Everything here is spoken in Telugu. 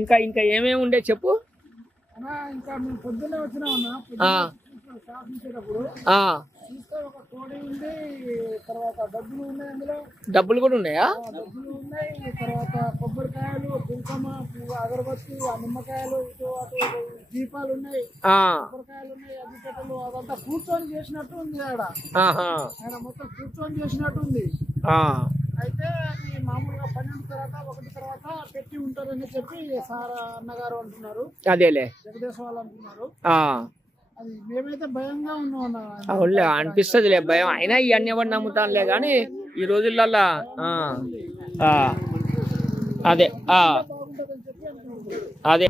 ఇంకా ఇంకా ఏమేమి ఉండే చెప్పు. ఇంకా మేము పొద్దున్నే వచ్చినామన్నా ఒక కోడి ఉంది, తర్వాత డబ్బులు ఉన్నాయి, అందులో డబ్బులు కూడా ఉన్నాయా? డబ్బులు ఉన్నాయి, తర్వాత కొబ్బరికాయలు, కుంకుమ, అగరబత్తి, నిమ్మకాయలు, దీపాలు ఉన్నాయి, కొబ్బరికాయలు ఉన్నాయి, అగ్గిపెట్టెలు, అదంతా కూర్చొని చేసినట్టు ఉంది. ఆయన మొత్తం కూర్చొని చేసినట్టు ఉంది. అయితే అది మామూలుగా 12 తర్వాత 1 తర్వాత పెట్టి ఉంటారని చెప్పి సార్ అన్నగారు అంటున్నారు. అదేలే జగదేశ్ వాళ్ళు అంటున్నారు. అది మేమైతే భయంగా ఉన్నాం. అవునులే అనిపిస్తుందిలే భయం. అయినా ఇవన్నీ ఎవరు నమ్ముతానులే కానీ ఈ రోజులల్లా అదే అదే